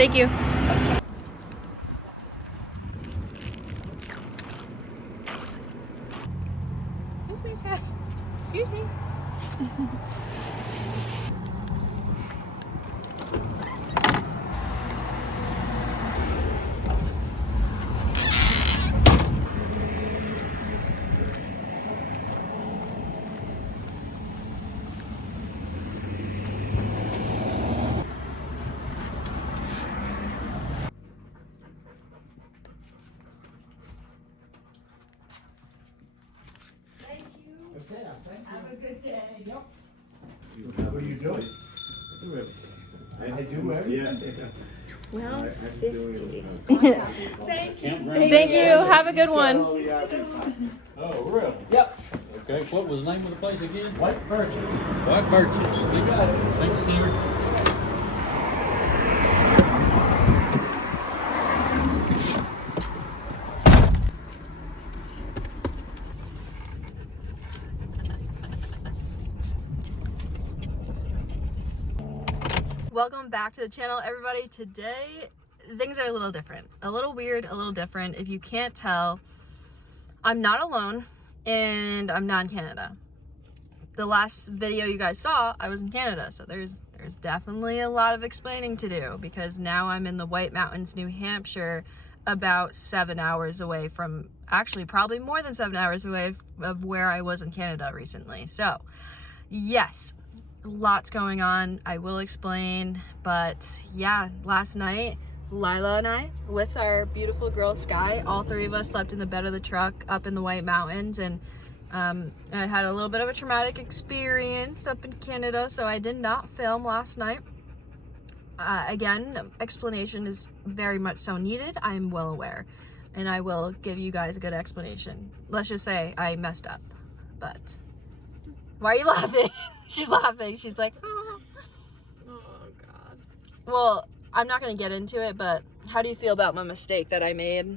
Thank you. Excuse me, Skye. Excuse me. Okay, thank you. Have a good day. Yep. What are you doing? I do everything. Well, 50. Thank you. Have a good one. Oh, really? Yep. Okay, what was the name of the place again? White birches. White Birches. Thanks, Steve. Welcome back to the channel, everybody. Today, things are a little different. A little weird, a little different. If you can't tell, I'm not alone and I'm not in Canada. The last video you guys saw, I was in Canada, so there's definitely a lot of explaining to do because now I'm in the White Mountains, New Hampshire, about 7 hours away from, actually probably more than 7 hours away of where I was in Canada recently. So, yes, lots going on. I will explain, but yeah, last night, Lila and I, with our beautiful girl Skye, all three of us slept in the bed of the truck up in the White Mountains, and I had a little bit of a traumatic experience up in Canada, so I did not film last night. Again, explanation is very much so needed. I'm well aware, and I will give you guys a good explanation. Let's just say I messed up, but why are you laughing? She's laughing. She's like, oh. Oh, God. Well, I'm not going to get into it, but how do you feel about my mistake that I made?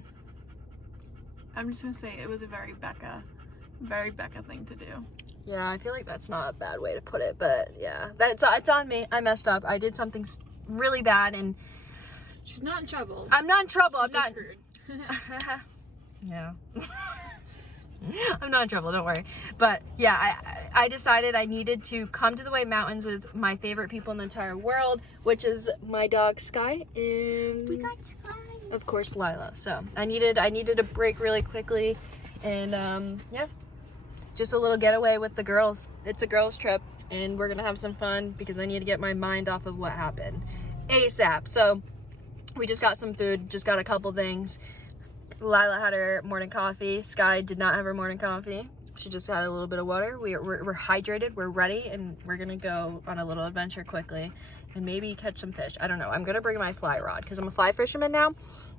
I'm just gonna say it was a very Becca thing to do. Yeah, I feel like that's not a bad way to put it, but yeah, it's on me. I messed up. I did something really bad, and She's not in trouble. I'm not in trouble. I'm She's not. just screwed. Yeah. I'm not in trouble, don't worry. But yeah, I decided I needed to come to the White Mountains with my favorite people in the entire world, which is my dog Skye and We got Skye. of course Lila. So I needed a break really quickly, and yeah, just a little getaway with the girls. It's a girls trip, and we're gonna have some fun because I need to get my mind off of what happened ASAP. So we just got some food, just got a couple things. Lila had her morning coffee. Skye did not have her morning coffee. She just had a little bit of water. We're hydrated, we're ready, and we're gonna go on a little adventure quickly and maybe catch some fish. I don't know. I'm gonna bring my fly rod because I'm a fly fisherman now.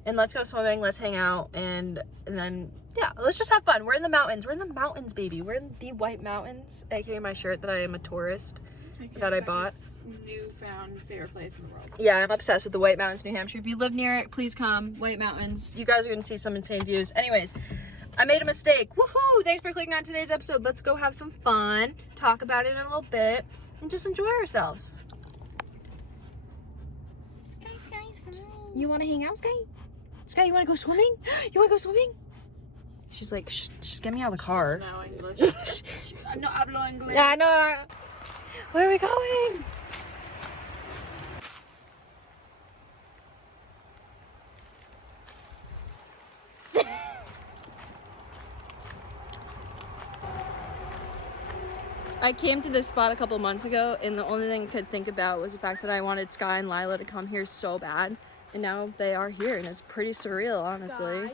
And let's go swimming, let's hang out, and then yeah, let's just have fun. We're in the mountains. We're in the mountains, baby. We're in the White Mountains, aka my shirt that I am a tourist that I bought. Becca's newfound favorite place in the world. Yeah, I'm obsessed with the White Mountains, New Hampshire. If you live near it, please come. White Mountains. You guys are gonna see some insane views. Anyways, I made a mistake. Woohoo! Thanks for clicking on today's episode. Let's go have some fun, talk about it in a little bit, and just enjoy ourselves. Skye. You wanna hang out, Skye? Skye, you wanna go swimming? You wanna go swimming? She's like, just get me out of the car. No English. No hablo inglés. Yeah, I know. Where are we going? I came to this spot a couple months ago, and the only thing I could think about was the fact that I wanted Skye and Lila to come here so bad, and now they are here, and it's pretty surreal, honestly.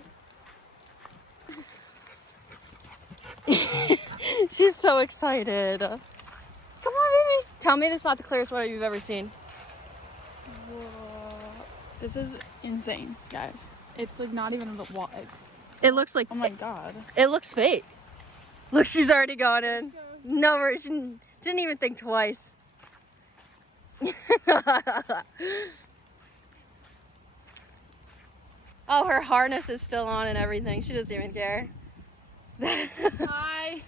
She's so excited. Come on, baby. Tell me this is not the clearest water you've ever seen. Whoa. This is insane, guys. It's like not even the water. It looks like, Oh my God. it looks fake. Look, she's already gone in. No, she didn't even think twice. Oh, her harness is still on and everything. She doesn't even care. Hi.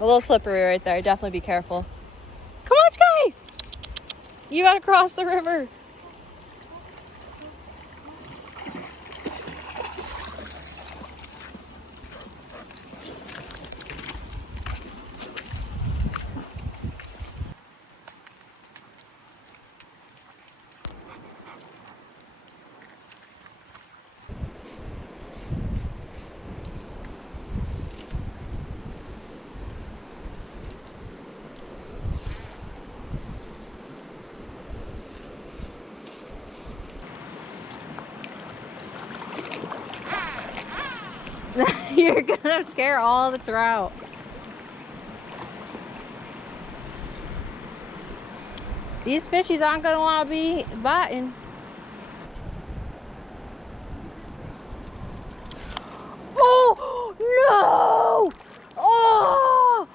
A little slippery right there. Definitely be careful. Come on, Skye! You gotta cross the river. You're gonna scare all the trout. These fishies aren't gonna want to be biting. Oh no! Oh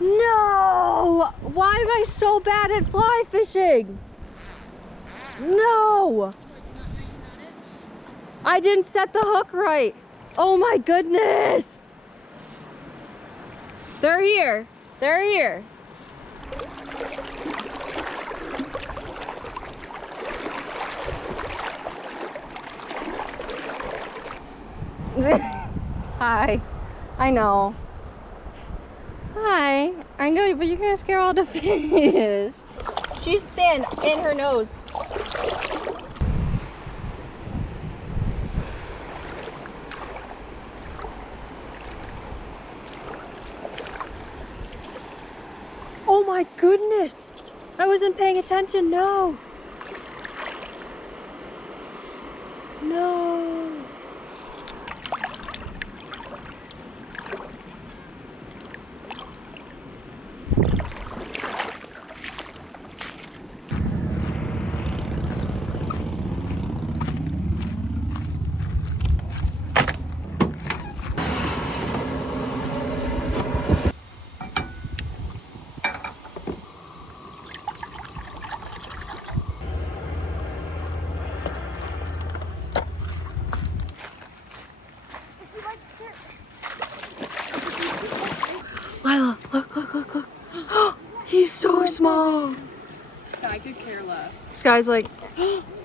no! Why am I so bad at fly fishing? No! I didn't set the hook right. Oh my goodness! They're here. They're here. Hi. I know. Hi. I know, but you're gonna scare all the fish. She's sand in her nose. Oh my goodness! I wasn't paying attention, no! No! Lila, look, look, look, look. He's so small. I could care less. Skye's like,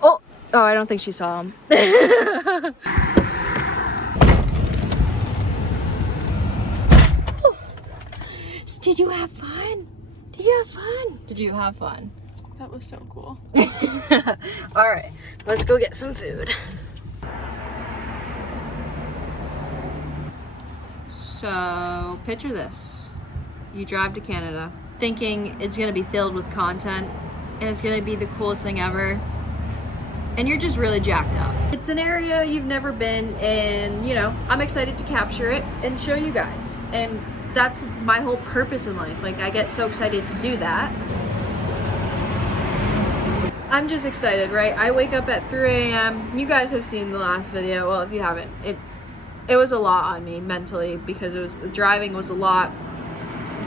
oh, I don't think she saw him. Did you have fun? Did you have fun? Did you have fun? That was so cool. All right, let's go get some food. So, picture this. You drive to Canada thinking it's gonna be filled with content and it's gonna be the coolest thing ever, and you're just really jacked up. It's an area you've never been, and you know, I'm excited to capture it and show you guys. And that's my whole purpose in life. Like, I get so excited to do that. I'm just excited, right? I wake up at 3 a.m. You guys have seen the last video. Well, if you haven't, it was a lot on me mentally because the driving was a lot.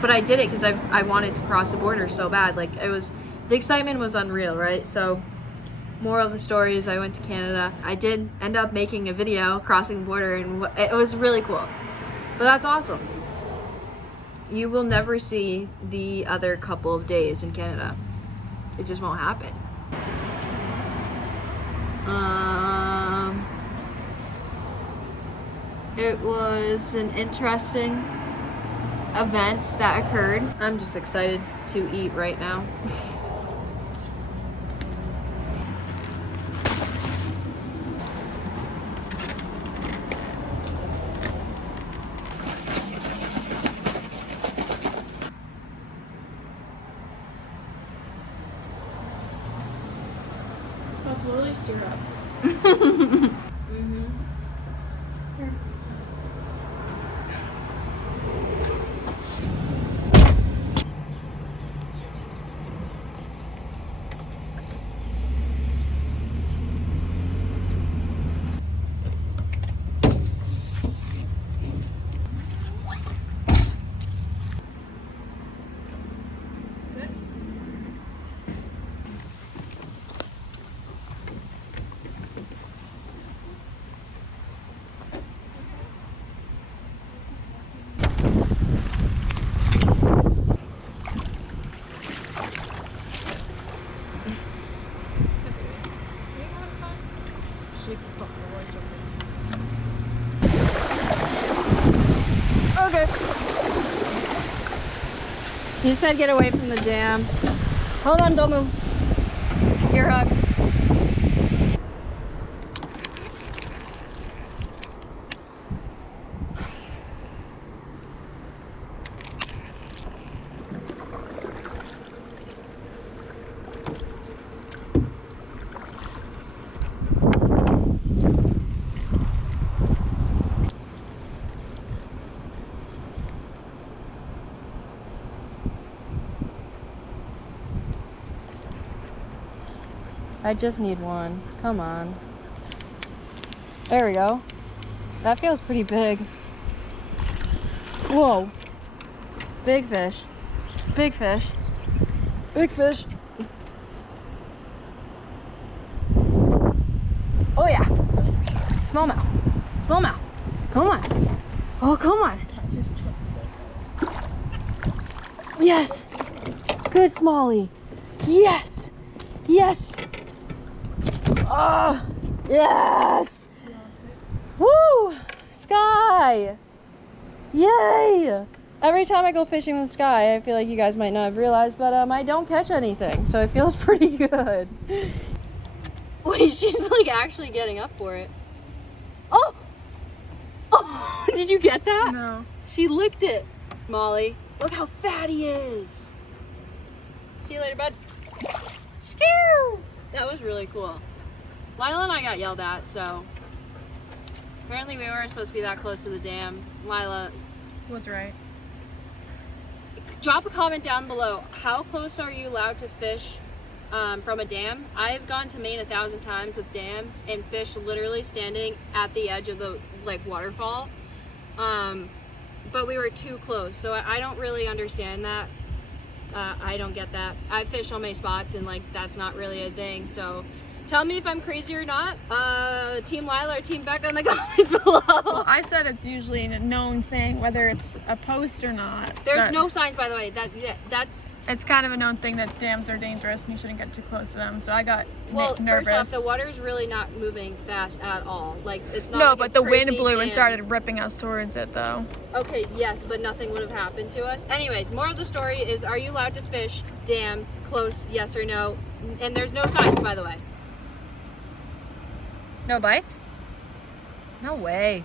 But I did it because I wanted to cross the border so bad. Like, the excitement was unreal, right? So, moral of the story is I went to Canada. I did end up making a video crossing the border, and it was really cool. But that's awesome. You will never see the other couple of days in Canada. It just won't happen. It was an interesting event that occurred. I'm just excited to eat right now. That's literally syrup. Mm-hmm. Here. You said get away from the dam. Hold on, don't move. You're hooked. I just need one. Come on. There we go. That feels pretty big. Whoa. Big fish. Big fish. Big fish. Oh yeah. Smallmouth. Smallmouth. Come on. Oh, come on. Yes. Good smallie. Yes. Yes. Oh, yes! Woo! Skye! Yay! Every time I go fishing with Skye, I feel like you guys might not have realized, but I don't catch anything, so it feels pretty good. Wait, she's like actually getting up for it. Oh! Oh! Did you get that? No. She licked it. Molly, look how fat he is. See you later, bud. Skew! That was really cool. Lila and I got yelled at, so apparently we weren't supposed to be that close to the dam. Lila, Was right. drop a comment down below. How close are you allowed to fish from a dam? I've gone to Maine 1,000 times with dams and fished literally standing at the edge of the waterfall. But we were too close, so I don't really understand that. I don't get that. I fish on my spots and that's not really a thing, so tell me if I'm crazy or not. Team Lila or Team Becca in the comments below. Well, I said it's usually a known thing, whether it's a post or not. There's no signs, by the way. That's It's kind of a known thing that dams are dangerous and you shouldn't get too close to them. So I got nervous. First off, the water's really not moving fast at all. It's not. No, like but a the wind crazy blew dam. and started ripping us towards it, though. Okay, yes, but nothing would have happened to us. Anyways, moral of the story is: are you allowed to fish dams close? Yes or no? And there's no signs, by the way. No bites? No way.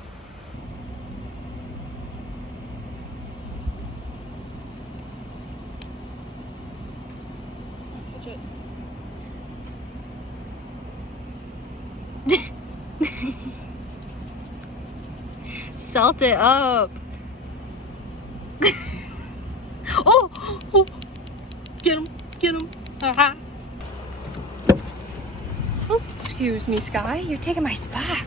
Salt it up. Oh, get him, get him. Oh, excuse me, Skye. You're taking my spot.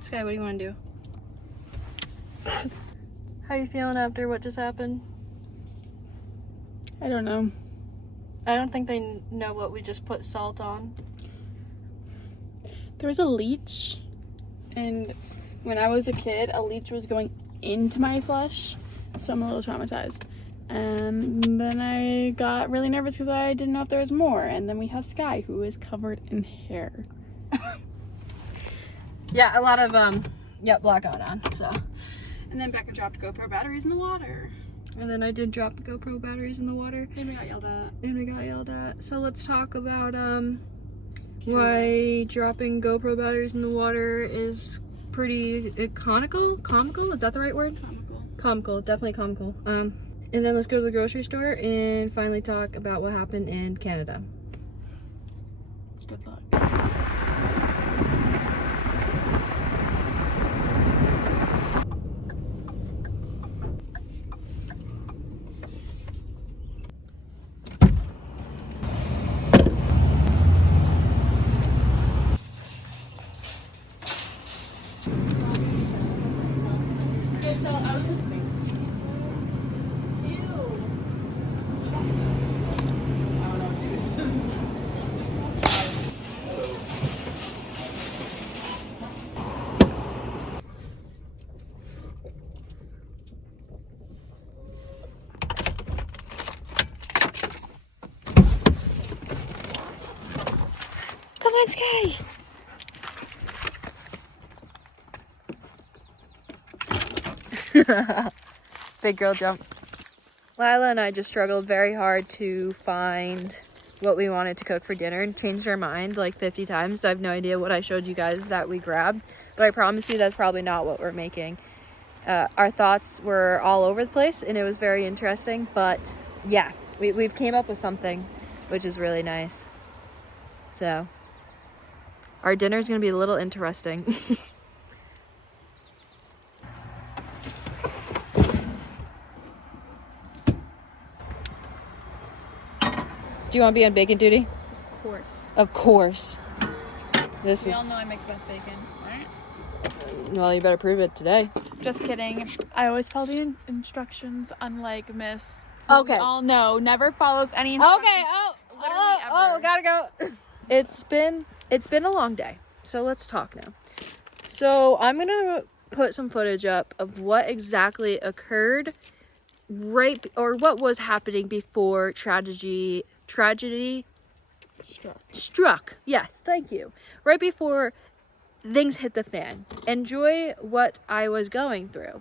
Skye, what do you want to do? How you feeling after what just happened? I don't know. I don't think they know what we just put salt on. There was a leech, and when I was a kid, a leech was going into my flesh, so I'm a little traumatized. And then I got really nervous because I didn't know if there was more. And then we have Skye, who is covered in hair. Yeah, a lot of black going on. So, And then Becca dropped GoPro batteries in the water. and then I did drop GoPro batteries in the water, And we got yelled at. So let's talk about why dropping GoPro batteries in the water is pretty comical. Is that the right word? Comical, definitely comical. And then let's go to the grocery store and finally talk about what happened in Canada. Good luck. Come on, Skye. Big girl jump. Lila and I just struggled very hard to find what we wanted to cook for dinner and changed our mind like 50 times. I have no idea what I showed you guys that we grabbed, but I promise you that's probably not what we're making. Our thoughts were all over the place and it was very interesting, but yeah, we've came up with something, which is really nice. So our dinner is going to be a little interesting. Do you want to be on bacon duty? Of course. Of course. This We is. all know I make the best bacon, right? Well, you better prove it today. Just kidding. I always follow the instructions, unlike Miss. Okay. We all know never follows any instructions. Okay. Literally ever. Gotta go. It's been a long day, so let's talk now. So I'm gonna put some footage up of what exactly occurred what was happening before tragedy struck. Yes, thank you. Right before things hit the fan. Enjoy what I was going through.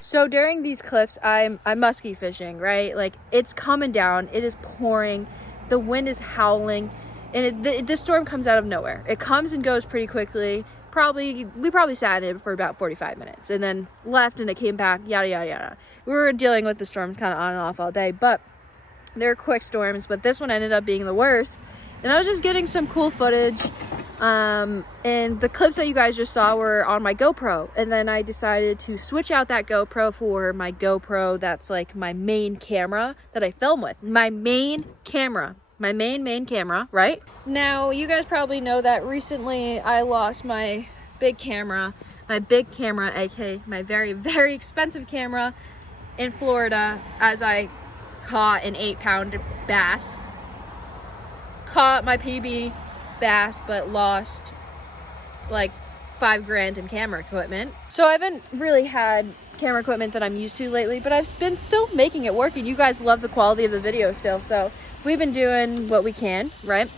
So during these clips, I'm musky fishing, right? Like, it's coming down, it is pouring, the wind is howling, and this storm comes out of nowhere. It comes and goes pretty quickly. We probably sat in it for about 45 minutes and then left, and it came back, yada, yada, yada. We were dealing with the storms kind of on and off all day, but they're quick storms, but this one ended up being the worst. And I was just getting some cool footage. And the clips that you guys just saw were on my GoPro, and then I decided to switch out that GoPro for my GoPro that's like my main camera that I film with. My main camera, right? Now you guys probably know that recently I lost my big camera, aka my very, very expensive camera in Florida, as I caught an 8-pound bass. Caught my PB bass, but lost like $5,000 in camera equipment. So I haven't really had camera equipment that I'm used to lately, but I've been still making it work, and you guys love the quality of the video still, so we've been doing what we can, right?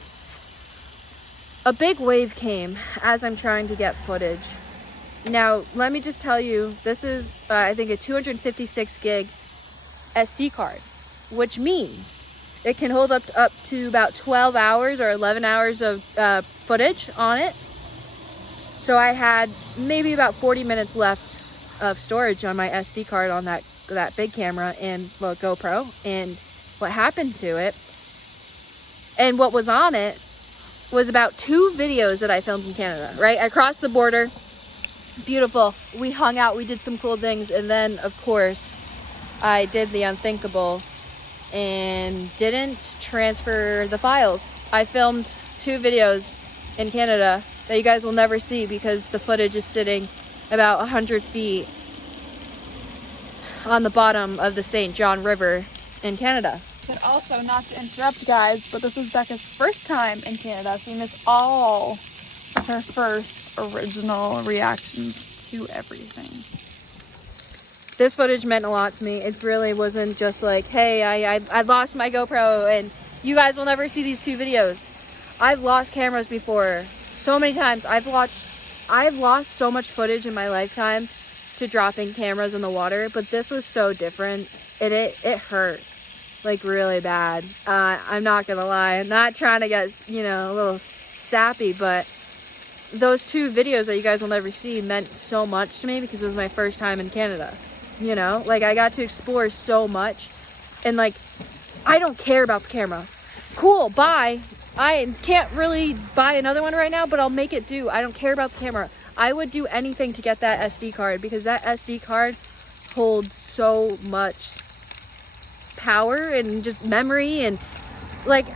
A big wave came as I'm trying to get footage. Now let me just tell you, this is I think a 256 gig SD card, which means it can hold up to about 12 hours or 11 hours of footage on it. So I had maybe about 40 minutes left of storage on my SD card on that big camera and GoPro. And what happened to it, and what was on it, was about 2 videos that I filmed in Canada, right? I crossed the border, beautiful. We hung out, we did some cool things, and then of course I did the unthinkable and didn't transfer the files. I filmed 2 videos in Canada that you guys will never see because the footage is sitting about 100 feet on the bottom of the St. John River in Canada. And also, not to interrupt guys, but this was Becca's first time in Canada, so we missed all of her first original reactions to everything. This footage meant a lot to me. It really wasn't just like, hey, I lost my GoPro and you guys will never see these 2 videos. I've lost cameras before so many times. I've lost so much footage in my lifetime to dropping cameras in the water, but this was so different. It hurt like really bad. I'm not gonna lie. I'm not trying to get, a little sappy, but those 2 videos that you guys will never see meant so much to me because it was my first time in Canada. Like, I got to explore so much, and like, I don't care about the camera. Cool, bye. I can't really buy another one right now, but I'll make it do. I don't care about the camera. I would do anything to get that SD card because that SD card holds so much power and just memory, and like,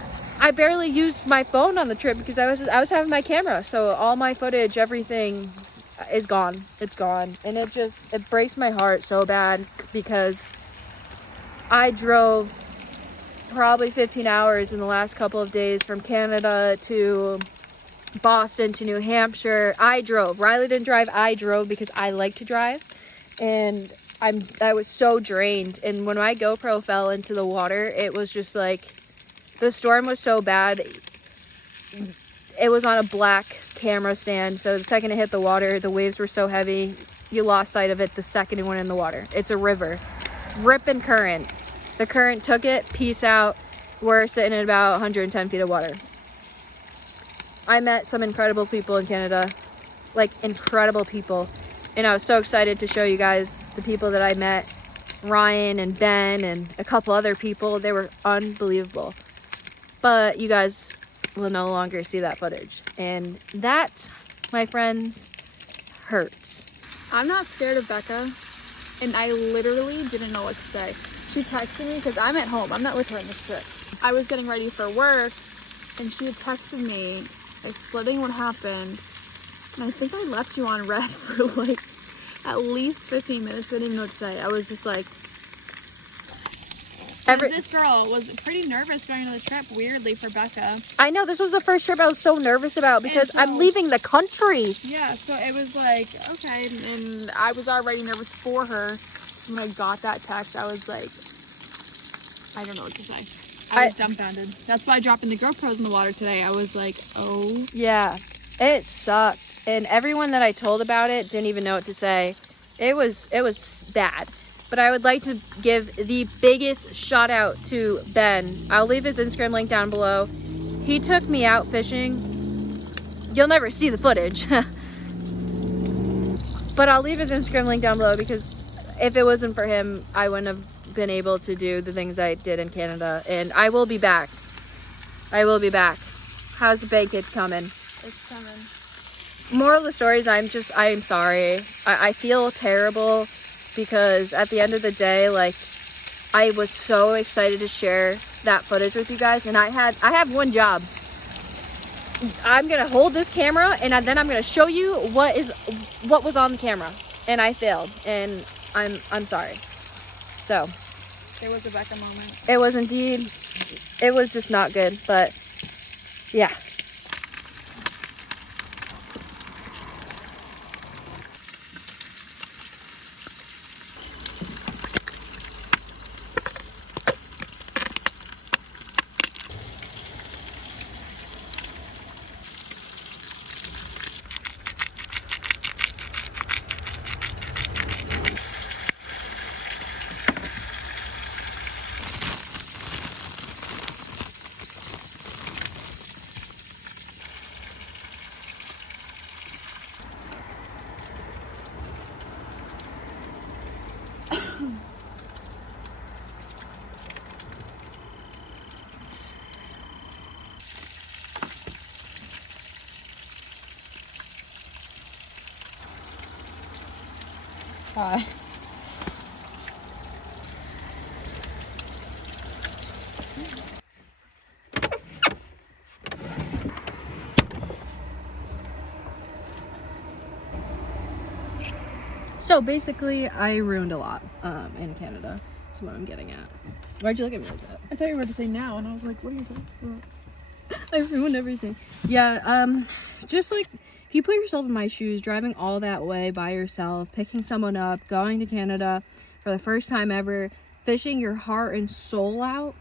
I barely used my phone on the trip because I was having my camera, so all my footage, everything is gone. It's gone, and it breaks my heart so bad because I drove probably 15 hours in the last couple of days from Canada to Boston to New Hampshire. I drove. Riley didn't drive. I drove because I like to drive. And I was so drained. And when my GoPro fell into the water, it was just like, the storm was so bad. It was on a black camera stand. So the second it hit the water, the waves were so heavy, you lost sight of it the second it went in the water. It's a river. Ripping current. The current took it. Peace out. We're sitting at about 110 feet of water. I met some incredible people in Canada. Like, incredible people. And I was so excited to show you guys the people that I met. Ryan and Ben and a couple other people. They were unbelievable. But you guys will no longer see that footage. And that, my friends, hurts. I'm not scared of Becca, and I literally didn't know what to say. She texted me because I'm at home. I'm not with her on this trip. I was getting ready for work, and she had texted me explaining what happened. And I think I left you on red for like at least 15 minutes. I didn't know what to say. I was just like, this girl was pretty nervous going to the trip, weirdly, for Becca. I know, this was the first trip I was so nervous about because I'm leaving the country. Yeah, so it was like, okay, and I was already nervous for her. When I got that text, I was like, I don't know what to say. I was dumbfounded. That's why I dropped in the GoPros in the water today. I was like, oh. Yeah, it sucked. And everyone that I told about it didn't even know what to say. It was bad. But I would like to give the biggest shout out to Ben. I'll leave his Instagram link down below. He took me out fishing. You'll never see the footage. But I'll leave his Instagram link down below because if it wasn't for him, I wouldn't have been able to do the things I did in Canada. And I will be back. I will be back. How's the bacon coming? It's coming. Moral of the story is I'm sorry. I feel terrible. Because at the end of the day, like, I was so excited to share that footage with you guys, and I have one job. I'm gonna hold this camera, and then I'm gonna show you what was on the camera, and I failed, and I'm sorry. So it was a Becca moment. It was indeed. It was just not good, but yeah. Hi. So basically, I ruined a lot in Canada. That's what I'm getting at. Why'd you look at me like that? I thought you were about to say now, and I was like, what are you talking about? I ruined everything. Yeah, just like, if you put yourself in my shoes, driving all that way by yourself, picking someone up, going to Canada for the first time ever, fishing your heart and soul out,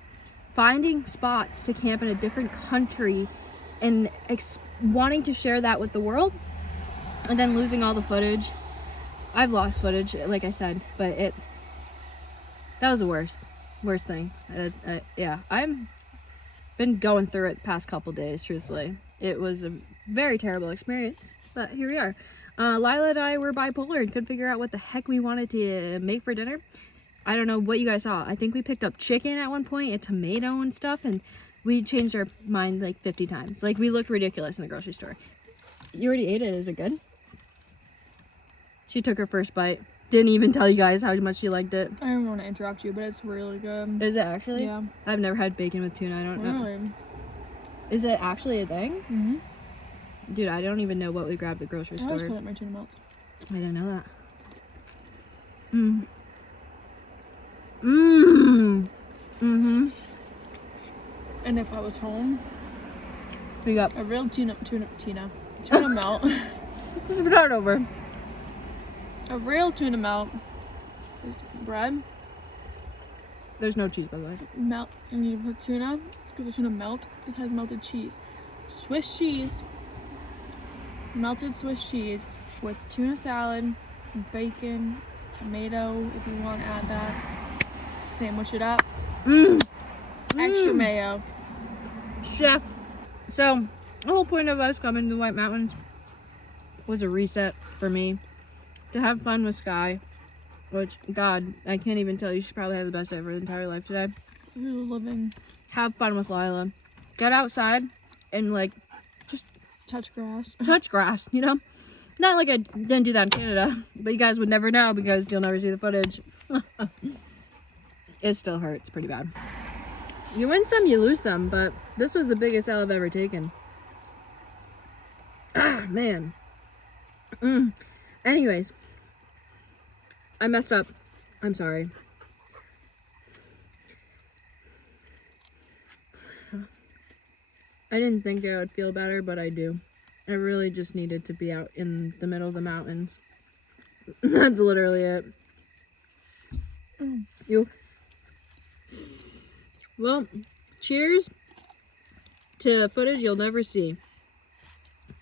finding spots to camp in a different country, and wanting to share that with the world, and then losing all the footage. I've lost footage, like I said, but that was the worst thing. Yeah, I've been going through it the past couple days, truthfully. It was a very terrible experience, but here we are. Lila and I were bipolar and couldn't figure out what the heck we wanted to make for dinner. I don't know what you guys saw. I think we picked up chicken at one point, a tomato and stuff, and we changed our mind like 50 times. Like, we looked ridiculous in the grocery store. You already ate it. Is it good? She took her first bite. Didn't even tell you guys how much she liked it. I don't want to interrupt you, but it's really good. Is it actually? Yeah. I've never had bacon with tuna. I don't know. Really? Is it actually a thing? Mm-hmm. Dude, I don't even know what we grabbed at the grocery I always store. put up my tuna melt. I didn't know that. Mm-hmm. And if I was home, What you got? A real tuna melt. Start over. A real tuna melt. There's bread. There's no cheese, by the way. Melt, and you put tuna, because the tuna melt, it has melted cheese. Swiss cheese, melted Swiss cheese with tuna salad, bacon, tomato, if you want to add that. Sandwich it up. Extra mayo. Chef. So, the whole point of us coming to the White Mountains was a reset for me. To have fun with Skye. Which, God, I can't even tell you. She's probably had the best day of her entire life today. Living. Have fun with Lila. Get outside and, like, just Touch grass. touch grass, you know? Not like I didn't do that in Canada, but you guys would never know because you'll never see the footage. It still hurts pretty bad. You win some, you lose some, but this was the biggest L I've ever taken. Ah, man. Anyways. I messed up. I'm sorry. I didn't think I would feel better, but I do. I really just needed to be out in the middle of the mountains. That's literally it. You. Well, cheers to footage you'll never see.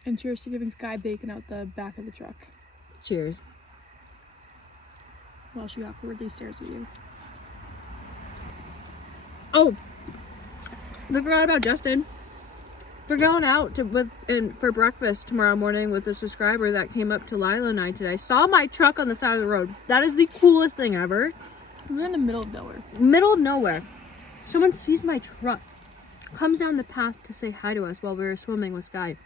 And cheers to giving Skye bacon out the back of the truck Cheers. while she awkwardly stares at you. Oh, we forgot about Justin. We're going out for breakfast tomorrow morning with a subscriber that came up to Lila and I today. Saw my truck on the side of the road. That is the coolest thing ever. We're in the middle of nowhere. Middle of nowhere. Someone sees my truck. Comes down the path to say hi to us while we were swimming with Skye.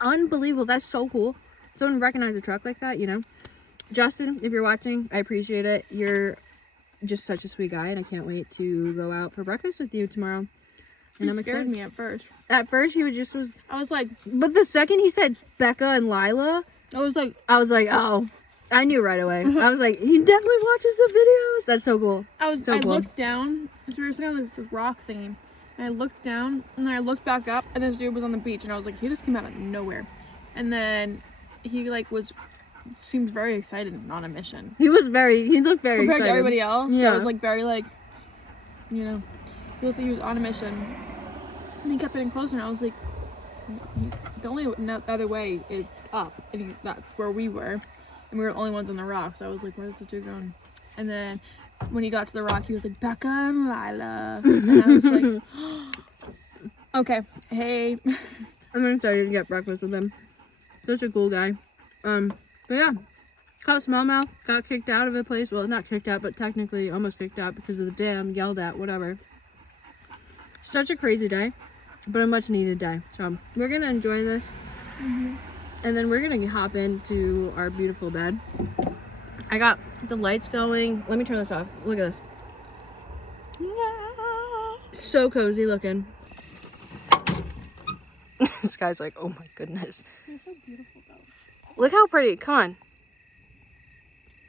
Unbelievable. That's so cool. Someone recognized a truck like that, you know. Justin, if you're watching, I appreciate it. You're just such a sweet guy, and I can't wait to go out for breakfast with you tomorrow. And I'm scared excited. me at first. At first, he was I was like, but the second he said Becca and Lila, I was like, oh, I knew right away. I was like, he definitely watches the videos. That's so cool. I cool. looked down, so we were sitting on this rock thingy, and I looked down, and then I looked back up, and this dude was on the beach, and I was like, he just came out of nowhere. And then he seemed very excited and on a mission. He looked very Compared excited. to everybody else, Yeah. that was like very he looked like he was on a mission. And he kept getting closer, and I was like, the only other way is up, and that's where we were, and we were the only ones on the rock. So I was like, where's the dude going? And then when he got to the rock, he was like, Becca and Lila, and I was like, okay, hey. I'm excited to get breakfast with him. Such a cool guy. But yeah, caught smallmouth, got kicked out of a place. Well, not kicked out, but technically almost kicked out because of the dam, yelled at, whatever. Such a crazy day, but a much needed day. So we're gonna enjoy this, and then we're gonna hop into our beautiful bed. I got the lights going. Let me turn this off. Look at this. So cozy looking. This guy's like, oh my goodness. You're so beautiful, though. Look how pretty. Come on.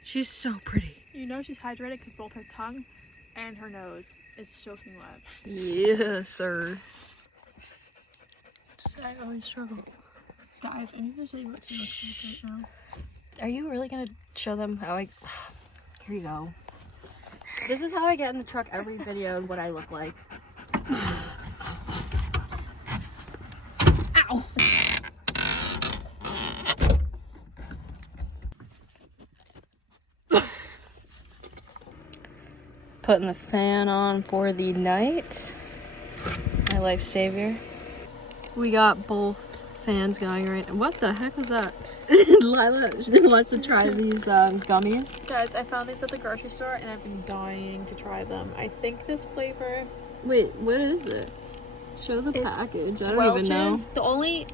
She's so pretty. You know she's hydrated because both her tongue and her nose is soaking wet. Yes, sir. I always struggle. Guys, I need to show you what she looks like right now. Are you really gonna show them how I... Here you go. This is how I get in the truck every video and what I look like. Ow! Putting the fan on for the night. My life savior. We got both fans going right now. What the heck was that? Lila wants to try these gummies. Guys, I found these at the grocery store and I've been dying to try them. I think this flavor... Wait, what is it? Show the package. I don't even know.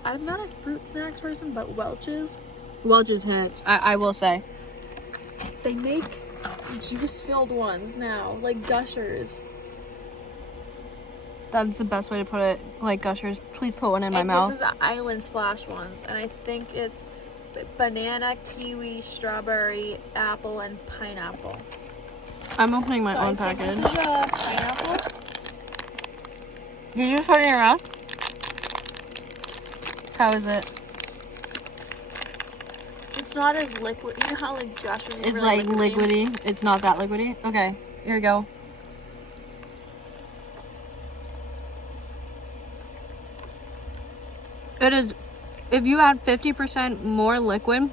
I'm not a fruit snacks person, but Welch's. Welch's hits. I will say. They make juice-filled ones now, like Gushers. That's the best way to put it. Like Gushers. Please put one in my mouth. This is the Island Splash ones, and I think it's banana, kiwi, strawberry, apple, and pineapple. I'm opening my own I package. think this is pineapple. Did you just put it in your mouth? How is it? It's not as liquid. You know how like Josh is It's really like liquidy? liquidy. It's not that liquidy. Okay, here we go. It is. If you add 50% more liquid,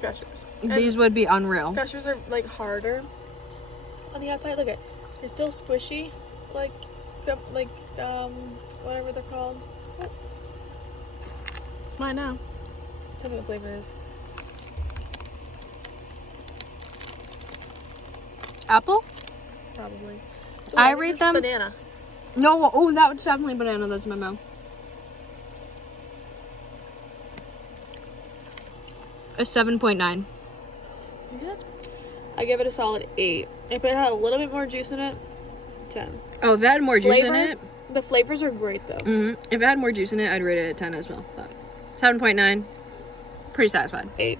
Gushers. these would be unreal. Gushers are like harder on the outside. Look at, they're still squishy, like whatever they're called. It's mine now. Tell me what flavor it is. Apple? Probably. Ooh, I think rate this is them- banana. No. Oh, that was definitely banana. That's in my mouth. A 7.9. I give it a solid 8. If it had a little bit more juice in it, 10. Oh, if it had more juice in Flavors? it. The flavors are great though. If it had more juice in it, I'd rate it a 10 as well. But 7.9. Pretty satisfied. 8.